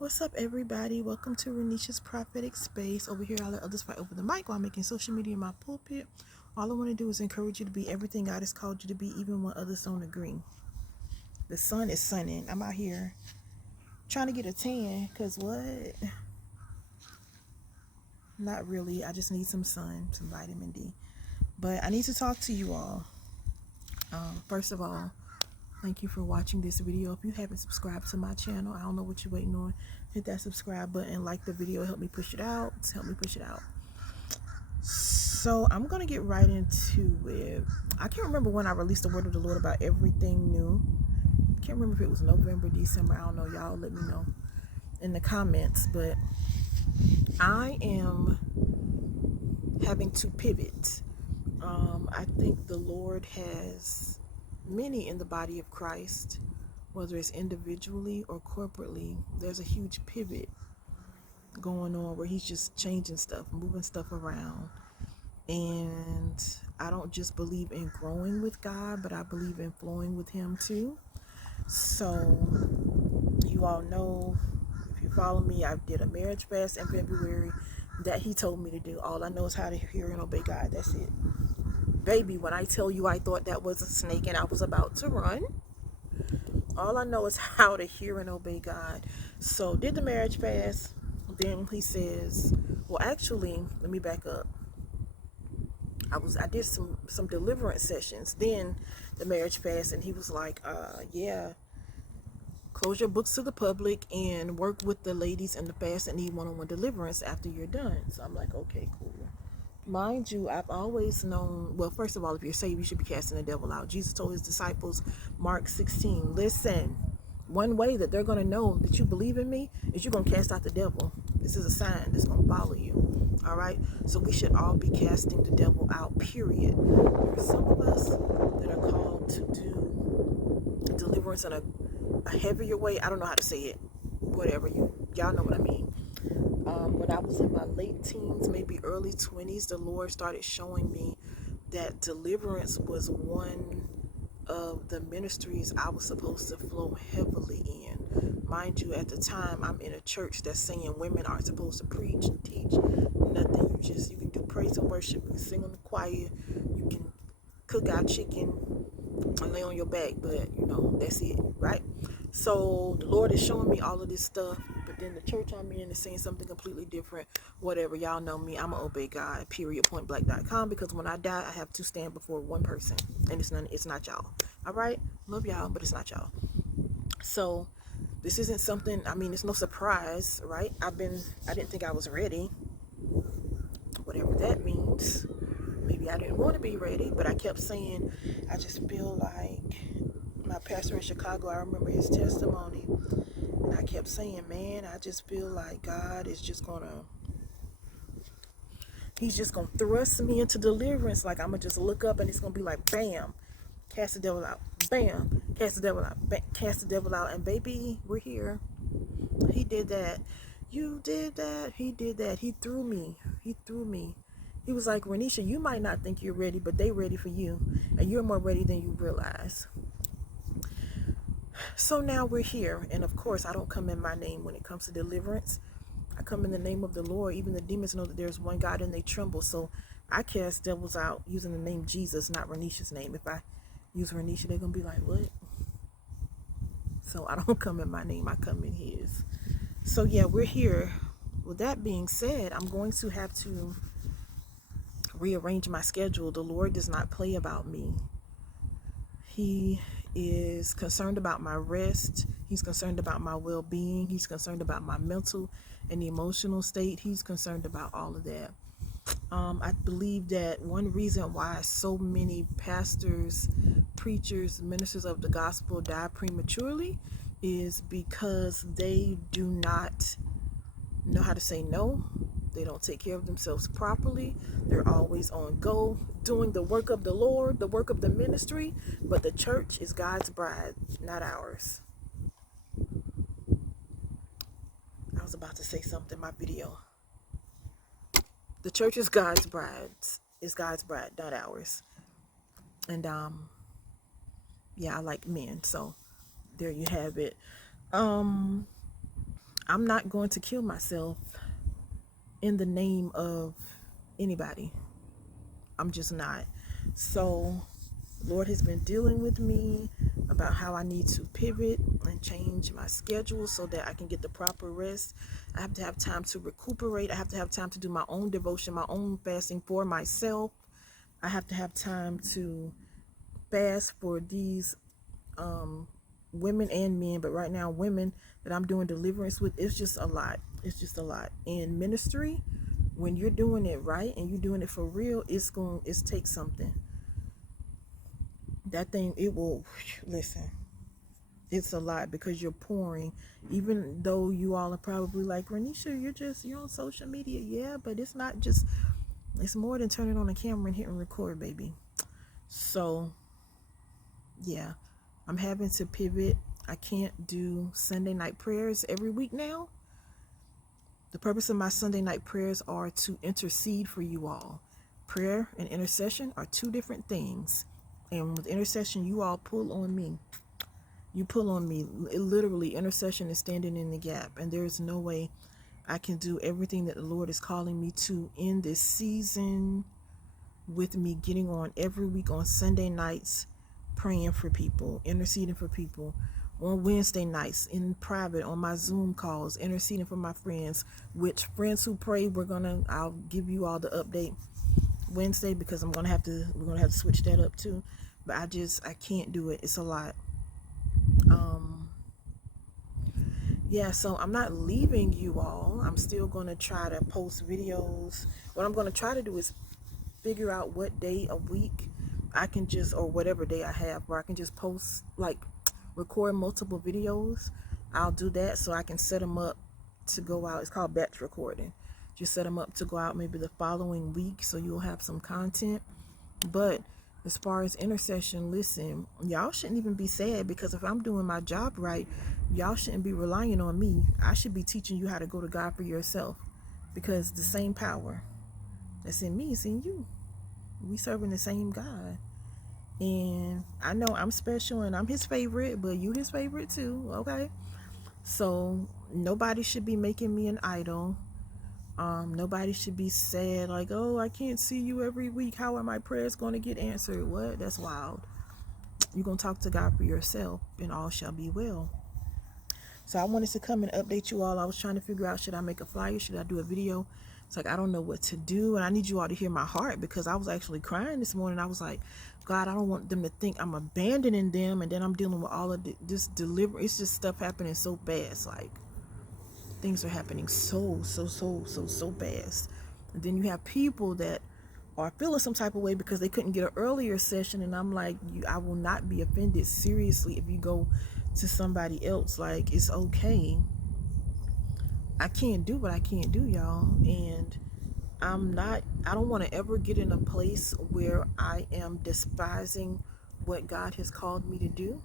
What's up, everybody? Welcome to Renisha's Prophetic Space. Over here, I let others fight over the mic while making social media my pulpit. All I want to do is encourage you to be everything God has called you to be, even when others don't agree. The sun is sunning. I'm out here trying to get a tan, because what? Not really. I just need some sun, some vitamin D. But I need to talk to you all. First of all, thank you for watching this video. If you haven't subscribed to my channel, I don't know what you're waiting on. Hit that subscribe button, like the video, help me push it out. So I'm gonna get right into it. I can't remember when I released the word of the Lord about everything new. Can't remember if it was November, December. I don't know. Y'all let me know in the comments. But I am having to pivot. I think the Lord has many in the body of Christ, whether it's individually or corporately. There's a huge pivot going on where he's just changing stuff, moving stuff around. And I don't just believe in growing with God, but I believe in flowing with him too. So you all know, if you follow me, I did a marriage fast in February that he told me to do. All I know is how to hear and obey God. That's it. Baby, when I tell you I thought that was a snake and I was about to run, all I know is how to hear and obey God. So did the marriage fast. Then he says, well, actually, let me back up. I did some deliverance sessions, then the marriage fast, and he was like, yeah, close your books to the public and work with the ladies in the fast that need one-on-one deliverance after you're done. So I'm like, okay, cool. Mind you, I've always known, well, first of all, if you're saved, you should be casting the devil out. Jesus told his disciples, Mark 16, listen, one way that they're going to know that you believe in me is you're going to cast out the devil. This is a sign that's going to follow you. All right? So we should all be casting the devil out, period. There are some of us that are called to do deliverance in a heavier way. I don't know how to say it. Whatever. Y'all know what I mean. When I was in my late teens, maybe early 20s, the Lord started showing me that deliverance was one of the ministries I was supposed to flow heavily in. Mind you, at the time, I'm in a church that's saying women aren't supposed to preach, teach, nothing. You can do praise and worship, you can sing on the choir, you can cook out chicken and lay on your back, but that's it, right? So the Lord is showing me all of this stuff, but then the church I'm in is saying something completely different. Whatever, y'all know me, I'm gonna obey God, period, pointblank.com, because when I die, I have to stand before one person, and it's not y'all. All right, love y'all, but it's not y'all. So this isn't something, it's no surprise, right? I didn't think I was ready, whatever that means. Maybe I didn't want to be ready, but I kept saying, I just feel like my pastor in Chicago, I remember his testimony, and I kept saying, man, I just feel like God is he's just gonna thrust me into deliverance. Like, I'm gonna just look up and it's gonna be like, bam, cast the devil out, bam, cast the devil out, cast the devil out. And baby, we're here. He did that. You did that. He did that. He threw me. He was like, Renisha, you might not think you're ready, but they ready for you, and you're more ready than you realize. So now we're here, and of course, I don't come in my name when it comes to deliverance. I come in the name of the Lord. Even the demons know that there's one God and they tremble. So I cast devils out using the name Jesus, not Renisha's name. If I use Renisha, they're going to be like, what? So I don't come in my name. I come in his. So yeah, we're here. With that being said, I'm going to have to rearrange my schedule. The Lord does not play about me. He is concerned about my rest. He's concerned about my well-being. He's concerned about my mental and emotional state. He's concerned about all of that. I believe that one reason why so many pastors, preachers, ministers of the gospel die prematurely is because they do not know how to say no. They don't take care of themselves properly. They're always on go, doing the work of the Lord, the work of the ministry, but the church is God's bride, not ours. I was about to say something in my video. The church is God's bride, not ours. And yeah, I like men, so there you have it. I'm not going to kill myself in the name of anybody. I'm just not. So Lord has been dealing with me about how I need to pivot and change my schedule so that I can get the proper rest. I have to have time to recuperate. I have to have time to do my own devotion, my own fasting for myself. I have to have time to fast for these women and men, but right now women that I'm doing deliverance with. It's just a lot. It's just a lot. In ministry, when you're doing it right and you're doing it for real, it's takes something. That thing, it will, listen, it's a lot because you're pouring. Even though you all are probably like, Renisha, you're on social media. Yeah, but it's not just, it's more than turning on a camera and hitting record, baby. So yeah, I'm having to pivot. I can't do Sunday night prayers every week now. The purpose of my Sunday night prayers are to intercede for you all. Prayer and intercession are two different things. And with intercession, you all pull on me. You pull on me. Literally, intercession is standing in the gap. And there is no way I can do everything that the Lord is calling me to in this season with me getting on every week on Sunday nights, praying for people, interceding for people. On Wednesday nights in private on my Zoom calls, interceding for my friends, which friends who pray, I'll give you all the update Wednesday because we're gonna have to switch that up too. But I can't do it. It's a lot. Yeah, so I'm not leaving you all. I'm still gonna try to post videos. What I'm gonna try to do is figure out what day a week I can just, or whatever day I have, where I can just post, like record multiple videos. I'll do that so I can set them up to go out. It's called batch recording. Just set them up to go out maybe the following week so you'll have some content. But as far as intercession, listen, y'all shouldn't even be sad because if I'm doing my job right, y'all shouldn't be relying on me. I should be teaching you how to go to God for yourself because the same power that's in me is in you. We serving the same God. And I know I'm special and I'm his favorite, but you his favorite too, okay? So nobody should be making me an idol. Nobody should be sad like, oh, I can't see you every week. How are my prayers going to get answered? What? That's wild. You're going to talk to God for yourself and all shall be well. So I wanted to come and update you all. I was trying to figure out, should I make a flyer? Should I do a video? It's like, I don't know what to do. And I need you all to hear my heart because I was actually crying this morning. I was like, God, I don't want them to think I'm abandoning them. And then I'm dealing with all of this delivery. It's just stuff happening so fast. Like, things are happening so fast. And then you have people that are feeling some type of way because they couldn't get an earlier session. And I'm like, I will not be offended seriously if you go to somebody else. Like, it's okay. I can't do what I can't do, y'all. And I don't want to ever get in a place where I am despising what God has called me to do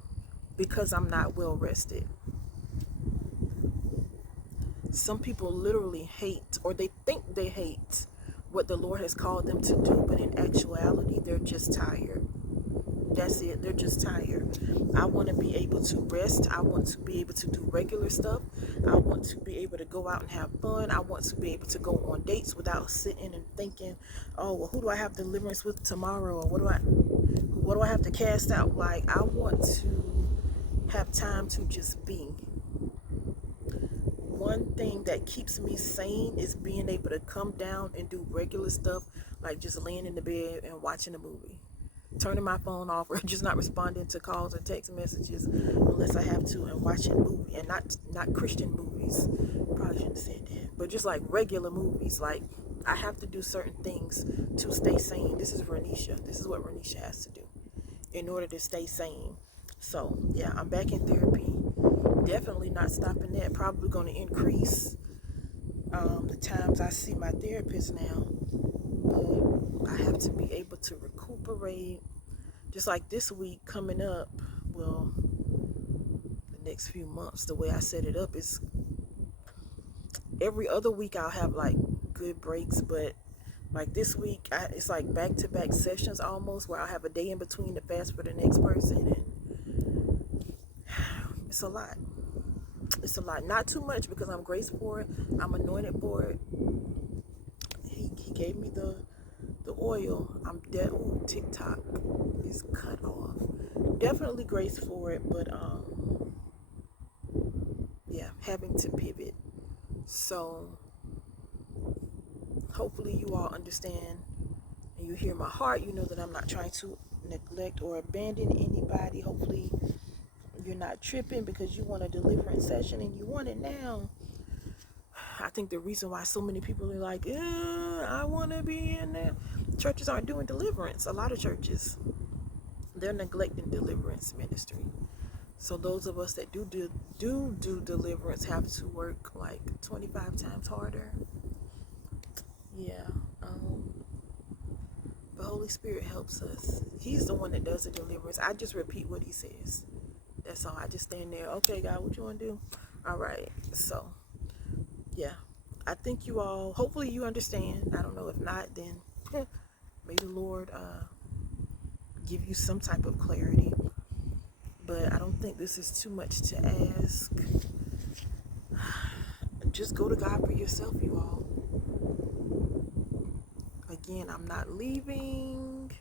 because I'm not well rested. Some people literally hate, or they think they hate what the Lord has called them to do, but in actuality, they're just tired. That's it. They're just tired. I want to be able to rest. I want to be able to do regular stuff. I want to be able to go out and have fun. I want to be able to go on dates without sitting and thinking, oh, well, who do I have deliverance with tomorrow? Or what do I have to cast out? Like, I want to have time to just be. One thing that keeps me sane is being able to come down and do regular stuff, like just laying in the bed and watching a movie, turning my phone off, or just not responding to calls or text messages unless I have to, and watching a movie, and not Christian movies. Probably shouldn't have said that, but just like regular movies. Like, I have to do certain things to stay sane. This is Renisha. This is what Renisha has to do in order to stay sane. So yeah, I'm back in therapy. Definitely not stopping that. Probably going to increase the times I see my therapist now. But I have to be able to recuperate. Just like this week coming up, well, the next few months, the way I set it up is every other week I'll have like good breaks, but like this week, it's like back-to-back sessions almost, where I'll have a day in between to fast for the next person, and it's a lot. It's a lot. Not too much because I'm graced for it. I'm anointed for it. He gave me the oil. I'm dead. Ooh, TikTok is cut off. Definitely grace for it, but yeah, having to pivot. So hopefully you all understand and you hear my heart. You know that I'm not trying to neglect or abandon anybody. Hopefully you're not tripping because you want a deliverance session and you want it now. I think the reason why so many people are like, I want to be in there. Churches aren't doing deliverance. A lot of churches, they're neglecting deliverance ministry. So those of us that do deliverance have to work like 25 times harder. Yeah. The Holy Spirit helps us. He's the one that does the deliverance. I just repeat what he says. That's all. I just stand there. Okay, God, what you want to do? All right. So, yeah. I think you all, hopefully you understand. I don't know. If not, then may the Lord give you some type of clarity. But I don't think this is too much to ask. Just go to God for yourself, you all. Again, I'm not leaving.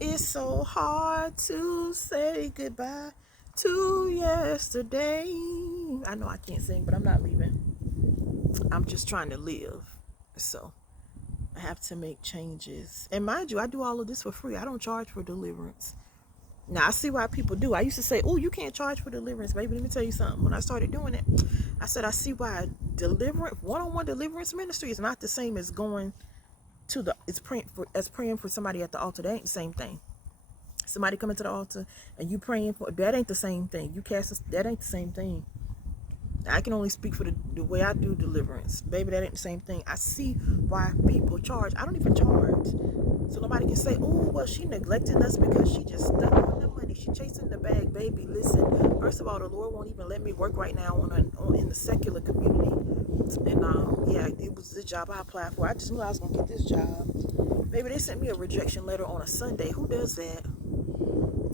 It's so hard to say goodbye to yesterday. I know I can't sing, but I'm not leaving. I'm just trying to live. So I have to make changes. And mind you, I do all of this for free. I don't charge for deliverance. Now, I see why people do. I used to say, oh, you can't charge for deliverance, baby. Let me tell you something. When I started doing it, I said, I see why one-on-one deliverance ministry is not the same as going to praying for somebody at the altar. That ain't the same thing. Somebody coming to the altar and you praying for, that ain't the same thing. That ain't the same thing. I can only speak for the way I do deliverance. Baby, that ain't the same thing. I see why people charge. I don't even charge. So nobody can say, oh, well, she neglecting us because she just stuck on the money. She chasing the bag. Baby, listen. First of all, the Lord won't even let me work right now in the secular community. And yeah, it was the job I applied for. I just knew I was going to get this job. Baby, they sent me a rejection letter on a Sunday. Who does that?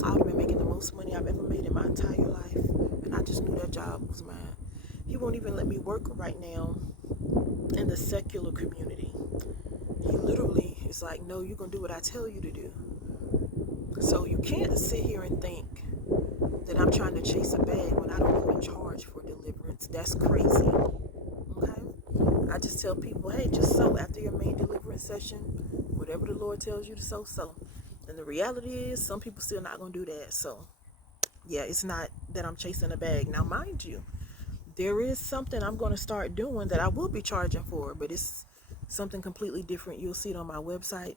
I would have been making the most money I've ever made in my entire life. And I just knew that job was mine. He won't even let me work right now in the secular community. He literally is like, no, you're going to do what I tell you to do. So you can't sit here and think that I'm trying to chase a bag when I don't even charge for deliverance. That's crazy. Okay? I just tell people, hey, just sow after your main deliverance session. Whatever the Lord tells you to sow, sow. And the reality is, some people still not going to do that. So, yeah, it's not that I'm chasing a bag. Now, mind you, there is something I'm going to start doing that I will be charging for, but it's something completely different. You'll see it on my website,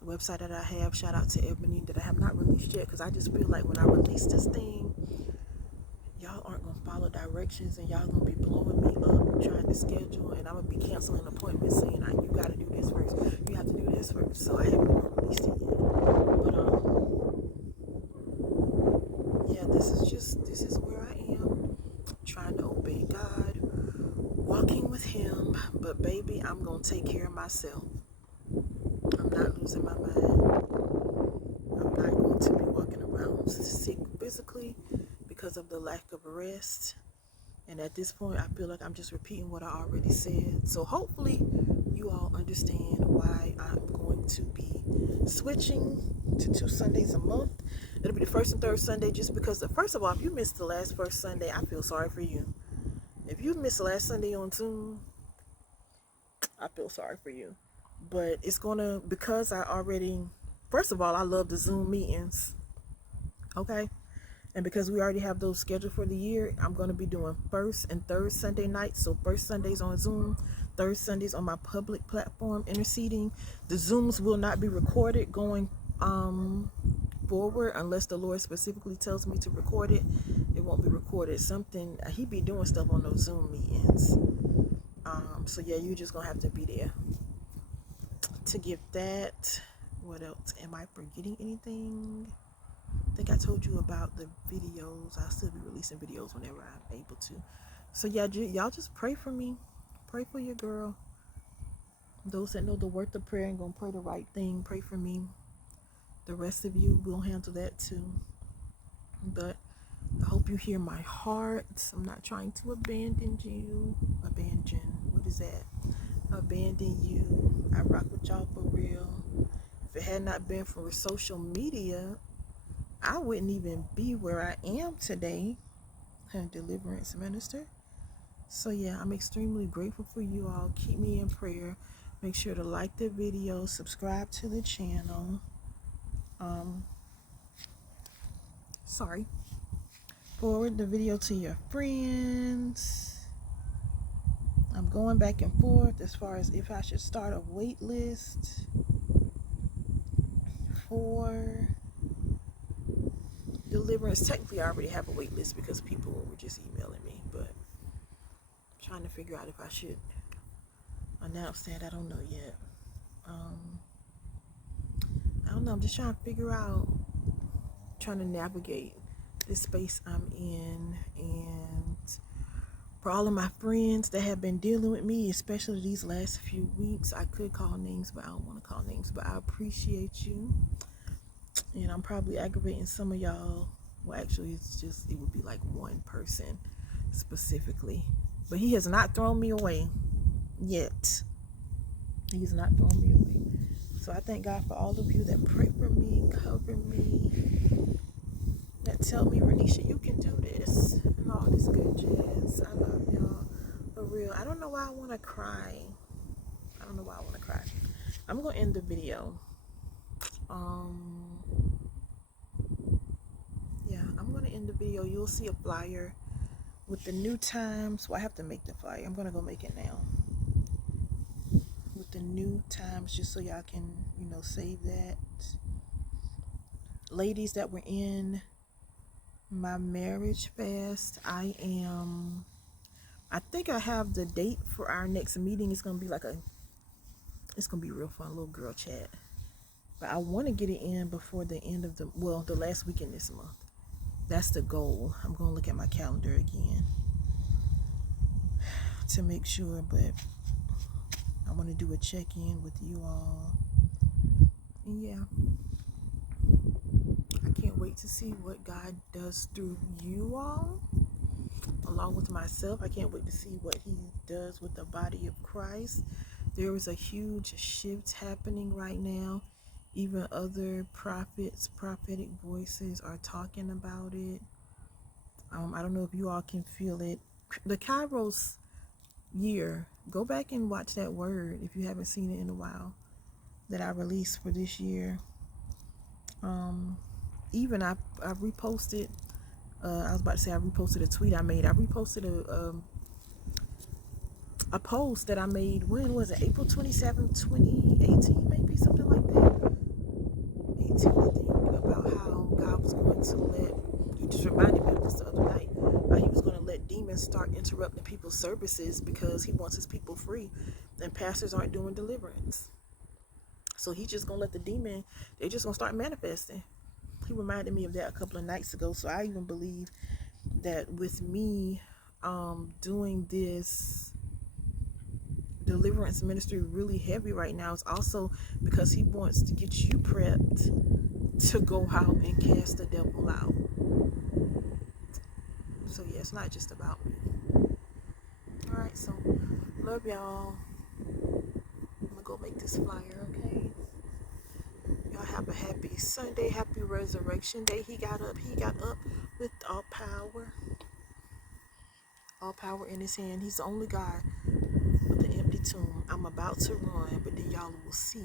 the website that I have. Shout out to Ebony, that I have not released yet, because I just feel like when I release this thing, y'all aren't going to follow directions and y'all going to be blowing me up trying to schedule, and I'm going to be canceling appointments saying, you got to do this first. You have to do this first. So I haven't even released it yet. But yeah, this is where I am, trying to obey God, walking with him. But baby, I'm gonna take care of myself. I'm not losing my mind. I'm not going to be walking around sick physically because of the lack of rest. And at this point, I feel like I'm just repeating what I already said. So hopefully you all understand why I'm going to be switching to 2 Sundays a month. It'll be the first and third Sunday, just because, first of all, if you missed the first Sunday, I feel sorry for you. If you missed the last Sunday on Zoom, I feel sorry for you. But it's gonna, because first of all, I love the Zoom meetings. Okay? And because we already have those scheduled for the year, I'm going to be doing first and third Sunday nights. So first Sundays on Zoom, third Sundays on my public platform, interceding. The Zooms will not be recorded going forward unless the Lord specifically tells me to record it. It won't be recorded. He be doing stuff on those Zoom meetings. So yeah, you just going to have to be there to give that. What else? Am I forgetting anything? I think I told you about the videos. I'll still be releasing videos whenever I'm able to. So yeah, y'all just pray for me. Pray for your girl. Those that know the worth of prayer and gonna pray the right thing, pray for me. The rest of you will handle that too. But I hope you hear my heart. I'm not trying to abandon you. What is that? Abandon you. I rock with y'all for real. If it had not been for social media, I wouldn't even be where I am today. Deliverance minister. So yeah, I'm extremely grateful for you all. Keep me in prayer. Make sure to like the video, subscribe to the channel. Forward the video to your friends. I'm going back and forth as far as if I should start a wait list for Deliverance. Technically, I already have a wait list because people were just emailing me, but I'm trying to figure out if I should announce that. I don't know yet. I don't know. I'm just trying to figure out, trying to navigate this space I'm in. And for all of my friends that have been dealing with me, especially these last few weeks, I could call names, but I don't want to call names. But I appreciate you. And I'm probably aggravating some of y'all. Well, actually, it would be like one person specifically. But he has not thrown me away yet. He's not thrown me away. So I thank God for all of you that pray for me, cover me, that tell me, Renisha, you can do this, and all this good jazz. I love y'all. For real. I don't know why I want to cry. I'm going to end the video. Yeah, I'm going to end the video. You'll see a flyer with the new times. Well, I have to make the flyer. I'm going to go make it now. With the new times, just so y'all can, save that. Ladies that were in my marriage fast, I think I have the date for our next meeting. It's going to be it's going to be real fun, little girl chat. But I want to get it in before the end of the last weekend this month. That's the goal. I'm going to look at my calendar again to make sure, but I want to do a check-in with you all. And yeah, I can't wait to see what God does through you all, along with myself. I can't wait to see what he does with the body of Christ. There is a huge shift happening right now. Even other prophets, prophetic voices are talking about it. I don't know if you all can feel it. The Kairos year, go back and watch that word if you haven't seen it in a while that I released for this year. Even I reposted, I was about to say I reposted a tweet I made. I reposted a post that I made, when was it? April 27th, 2018, maybe, something like that. 18, I think, about how God was going to he just reminded me of this the other night, how he was going to let demons start interrupting people's services because he wants his people free, and pastors aren't doing deliverance. So he's just going to let the demon, they're just going to start manifesting. He reminded me of that a couple of nights ago. So I even believe that with me doing this deliverance ministry really heavy right now, it's also because he wants to get you prepped to go out and cast the devil out. So yeah, it's not just about me. Alright, so love y'all. I'm gonna go make this flyer, okay? Y'all have a happy Sunday, happy Resurrection Day. He got up with all power in his hand. He's the only God with the empty tomb. I'm about to run, but then y'all will see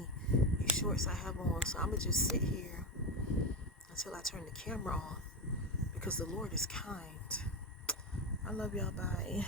these shorts I have on. So I'm gonna just sit here until I turn the camera on, because the Lord is kind. I love y'all. Bye.